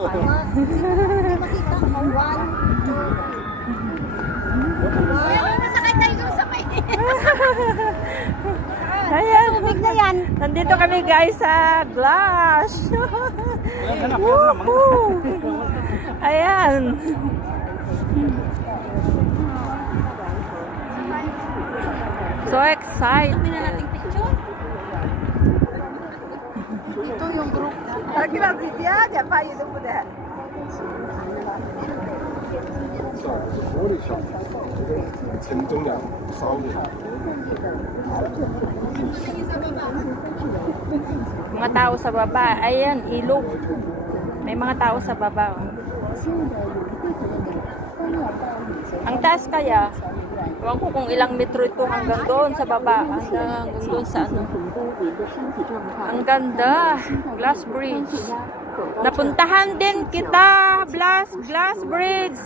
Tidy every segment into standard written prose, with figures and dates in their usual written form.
Makita ko. One, two. Nasakay tayo doon sa may. Ayan. Tubig na yan. Nandito kami guys sa Glass. Woohoo! Ayan. So excited. Kami na nating picture. Ito yung group. Mga tao sa baba. Ayan, ilog. May mga tao sa baba. Ang taas kaya, ewan ko kung ilang metro ito hanggang doon sa baba. Hanggang doon sa ano. Ang ganda. Glass Bridge. Napuntahan din kita. Glass Bridge.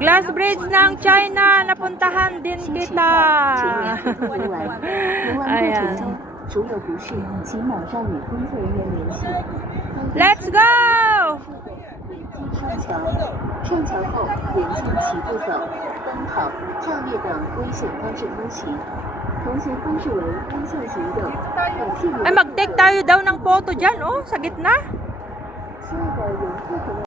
Glass Bridge ng China. Napuntahan din kita. Ayan. Let's go! 上桥后，沿径齐步走，奔跑、跳跃等危险方式通行。同行方式为单向行动。感谢 Ay, mag-take tayo daw ng photo dyan, oh, sa gitna. 亲爱的游客朋友